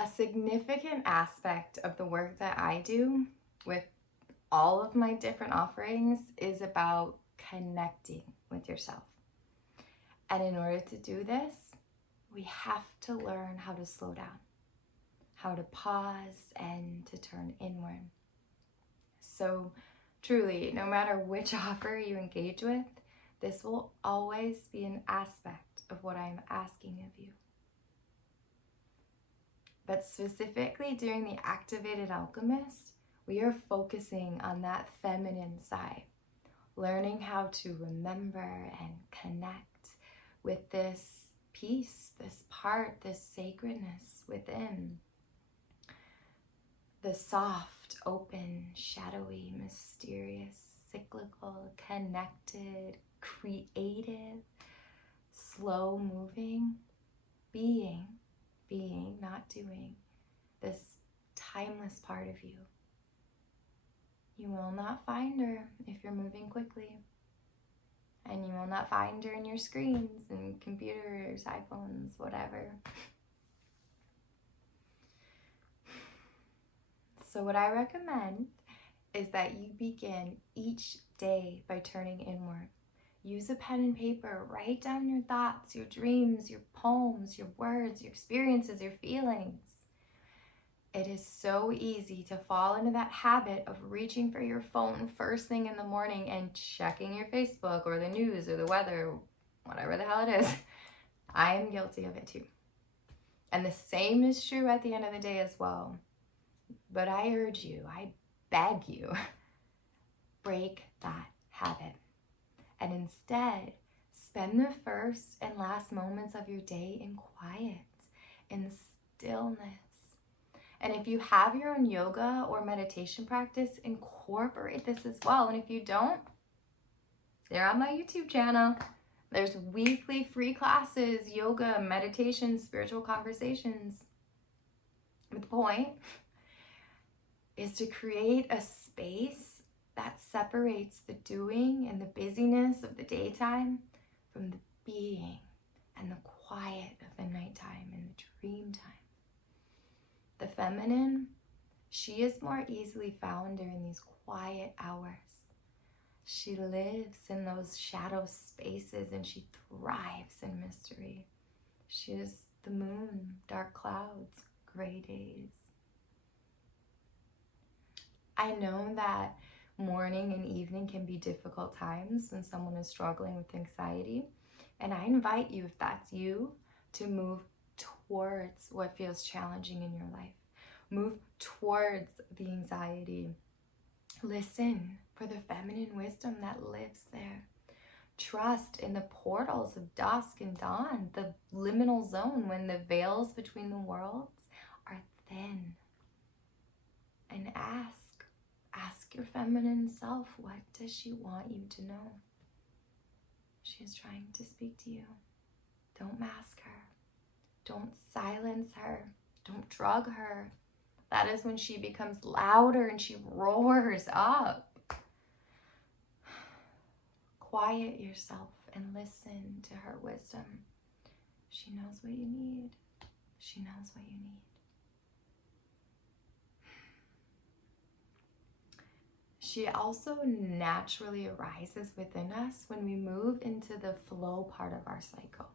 A significant aspect of the work that I do with all of my different offerings is about connecting with yourself. And in order to do this, we have to learn how to slow down, how to pause, and to turn inward. So truly, no matter which offer you engage with, this will always be an aspect of what I'm asking of you. But specifically during the Activated Alchemist, we are focusing on that feminine side, learning how to remember and connect with this peace, this part, this sacredness within. The soft, open, shadowy, mysterious, cyclical, connected, creative, slow moving, being, not doing, this timeless part of you. You will not find her if you're moving quickly. And you will not find her in your screens and computers, iPhones, whatever. So what I recommend is that you begin each day by turning inward. Use a pen and paper, write down your thoughts, your dreams, your poems, your words, your experiences, your feelings. It is so easy to fall into that habit of reaching for your phone first thing in the morning and checking your Facebook or the news or the weather, whatever the hell it is. I am guilty of it too. And the same is true at the end of the day as well. But I urge you, I beg you, break that habit. And instead, spend the first and last moments of your day in quiet, in stillness. And if you have your own yoga or meditation practice, incorporate this as well. And if you don't, they're on my YouTube channel. There's weekly free classes, yoga, meditation, spiritual conversations. But the point is to create a space that separates the doing and the busyness of the daytime from the being and the quiet of the nighttime and the dream time. The feminine, she is more easily found during these quiet hours. She lives in those shadow spaces and she thrives in mystery. She is the moon, dark clouds, gray days. I know that morning and evening can be difficult times when someone is struggling with anxiety. And I invite you, if that's you, to move towards what feels challenging in your life. Move towards the anxiety. Listen for the feminine wisdom that lives there. Trust in the portals of dusk and dawn, the liminal zone when the veils between the worlds are thin. And ask your feminine self, what does she want you to know? She is trying to speak to you. Don't mask her. Don't silence her. Don't drug her. That is when she becomes louder and she roars up. Quiet yourself and listen to her wisdom. She knows what you need. She knows what you need. She also naturally arises within us when we move into the flow part of our cycle.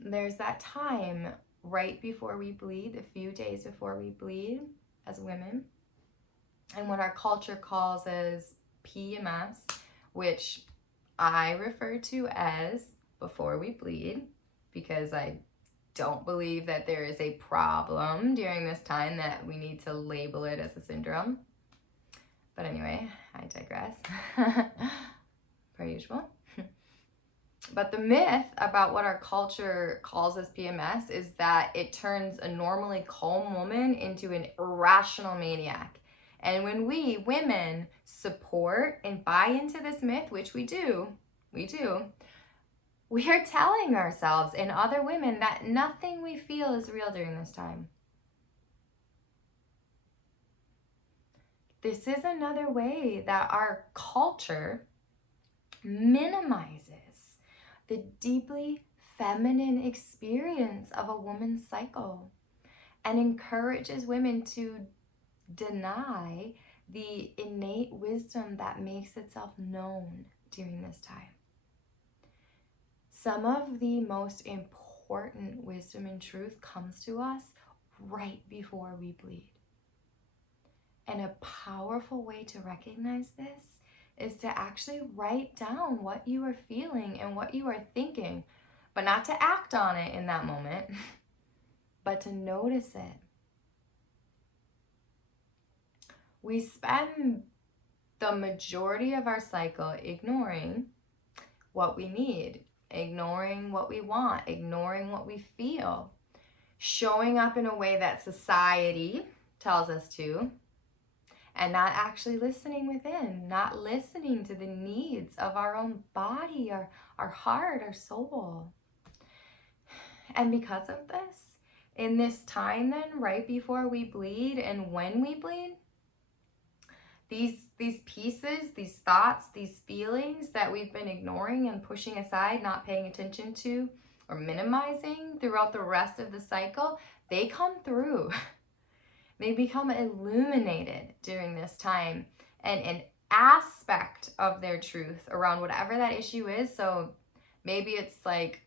There's that time right before we bleed, a few days before we bleed as women, and what our culture calls as PMS, which I refer to as before we bleed, because I don't believe that there is a problem during this time that we need to label it as a syndrome. But anyway, I digress, per usual. But the myth about what our culture calls as PMS is that it turns a normally calm woman into an irrational maniac. And when we, women, support and buy into this myth, which we do, we are telling ourselves and other women that nothing we feel is real during this time. This is another way that our culture minimizes the deeply feminine experience of a woman's cycle. and encourages women to deny the innate wisdom that makes itself known during this time. Some of the most important wisdom and truth comes to us right before we bleed. And a powerful way to recognize this is to actually write down what you are feeling and what you are thinking, but not to act on it in that moment, but to notice it. We spend the majority of our cycle ignoring what we need, ignoring what we want, ignoring what we feel, showing up in a way that society tells us to, and not actually listening within, not listening to the needs of our own body, our heart, our soul. And because of this, in this time then, right before we bleed and when we bleed, these pieces, these thoughts, these feelings that we've been ignoring and pushing aside, not paying attention to, or minimizing throughout the rest of the cycle, they come through. They become illuminated during this time, and an aspect of their truth around whatever that issue is. So maybe it's like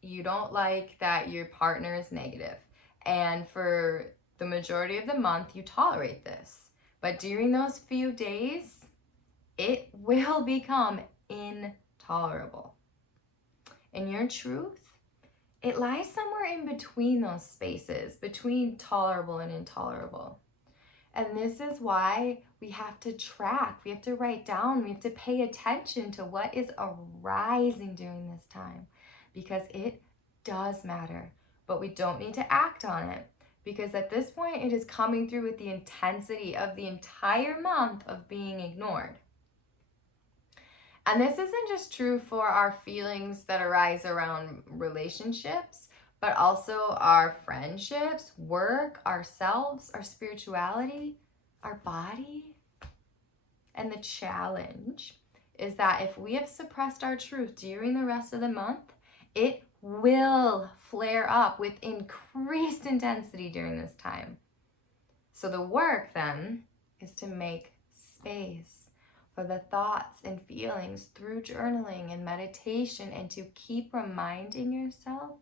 you don't like that your partner is negative, and for the majority of the month you tolerate this. But during those few days, it will become intolerable. And your truth, it lies somewhere in between those spaces, between tolerable and intolerable. And this is why we have to track, we have to write down, we have to pay attention to what is arising during this time, because it does matter, but we don't need to act on it, because at this point it is coming through with the intensity of the entire month of being ignored. And this isn't just true for our feelings that arise around relationships, but also our friendships, work, ourselves, our spirituality, our body. And the challenge is that if we have suppressed our truth during the rest of the month, it will flare up with increased intensity during this time. So the work then is to make space for the thoughts and feelings through journaling and meditation, and to keep reminding yourself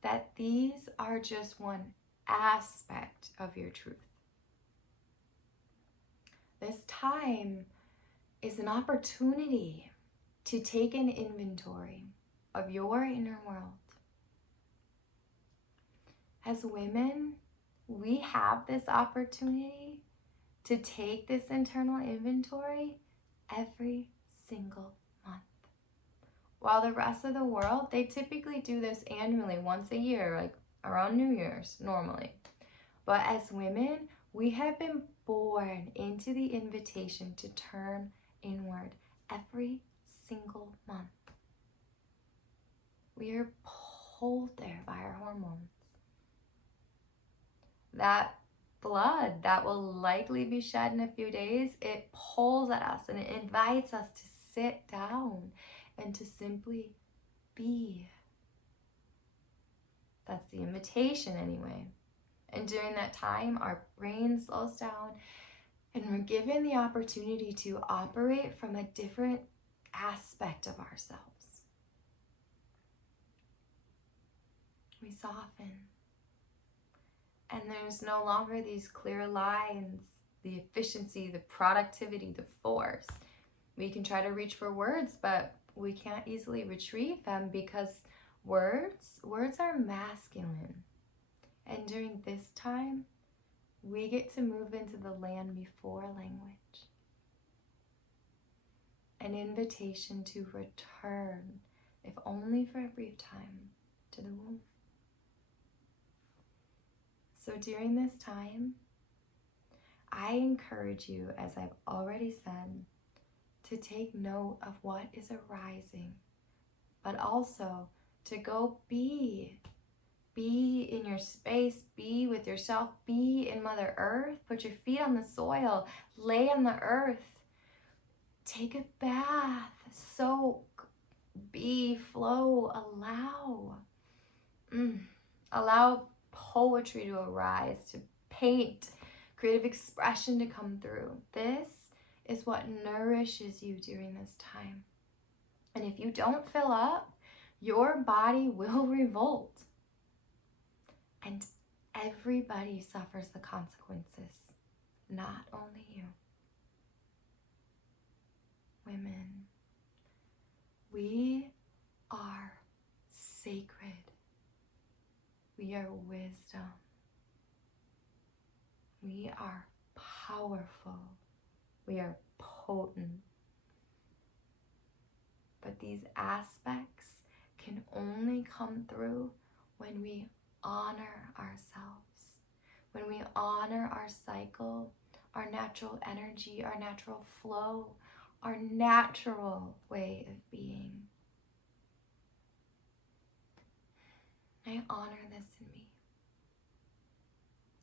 that these are just one aspect of your truth. This time is an opportunity to take an inventory of your inner world. As women, we have this opportunity to take this internal inventory every single month. While the rest of the world, they typically do this annually, once a year, like around New Year's, normally. But as women, we have been born into the invitation to turn inward every single month. We are pulled there by our hormones. That blood that will likely be shed in a few days, it pulls at us and it invites us to sit down and to simply be. That's the invitation anyway. And during that time, our brain slows down and we're given the opportunity to operate from a different aspect of ourselves. We soften. And there's no longer these clear lines, the efficiency, the productivity, the force. We can try to reach for words, but we can't easily retrieve them because words are masculine. And during this time, we get to move into the land before language. An invitation to return, if only for a brief time, to the womb. So during this time, I encourage you, as I've already said, to take note of what is arising, but also to go be in your space, be with yourself, be in Mother Earth, put your feet on the soil, lay on the earth, take a bath, soak, be, flow, allow poetry to arise, to paint, creative expression to come through. This is what nourishes you during this time. And if you don't fill up, your body will revolt. And everybody suffers the consequences, not only you. Women, we are sacred. We are wisdom. We are powerful. We are potent. But these aspects can only come through when we honor ourselves, when we honor our cycle, our natural energy, our natural flow, our natural way of being. I honor this in me,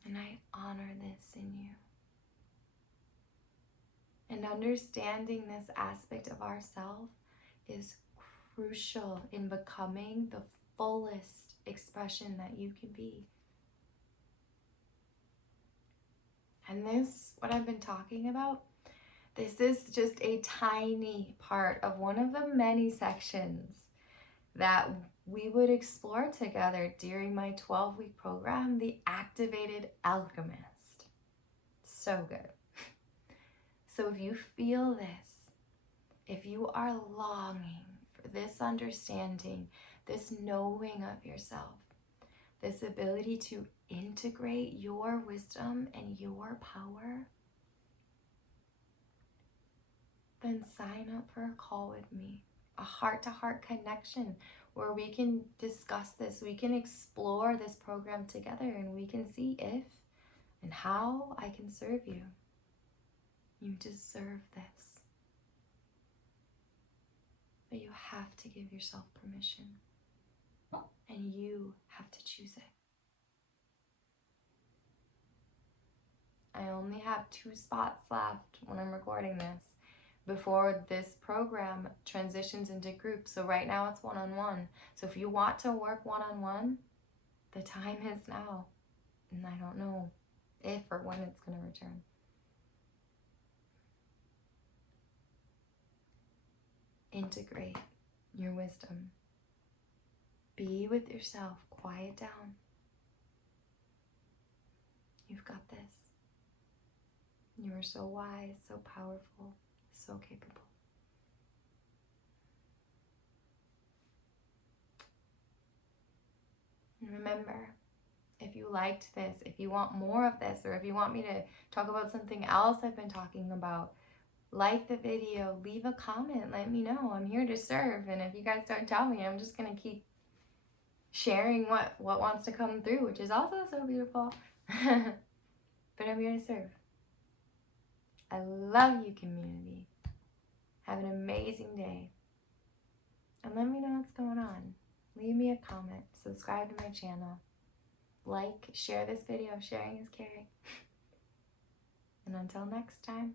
and I honor this in you. And understanding this aspect of ourself is crucial in becoming the fullest expression that you can be. And this, what I've been talking about, this is just a tiny part of one of the many sections that we would explore together during my 12-week program, the Activated Alchemist. So good. So if you feel this, if you are longing for this understanding, this knowing of yourself, this ability to integrate your wisdom and your power, then sign up for a call with me, a heart-to-heart connection where we can discuss this, we can explore this program together, and we can see if and how I can serve you. You deserve this. But you have to give yourself permission. And you have to choose it. I only have 2 spots left when I'm recording this before this program transitions into groups. So right now it's one-on-one. So if you want to work one-on-one, the time is now. And I don't know if or when it's going to return. Integrate your wisdom. Be with yourself. Quiet down. You've got this. You are so wise, so powerful, so capable. And remember, if you liked this, if you want more of this, or if you want me to talk about something else I've been talking about, like the video, leave a comment, let me know. I'm here to serve, and if you guys don't tell me, I'm just going to keep sharing what wants to come through, which is also so beautiful. But I'm here to serve. I love you, community. Have an amazing day. And let me know what's going on. Leave me a comment. Subscribe to my channel. Like, share this video. Sharing is caring. And until next time,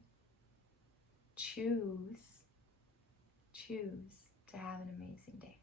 choose to have an amazing day.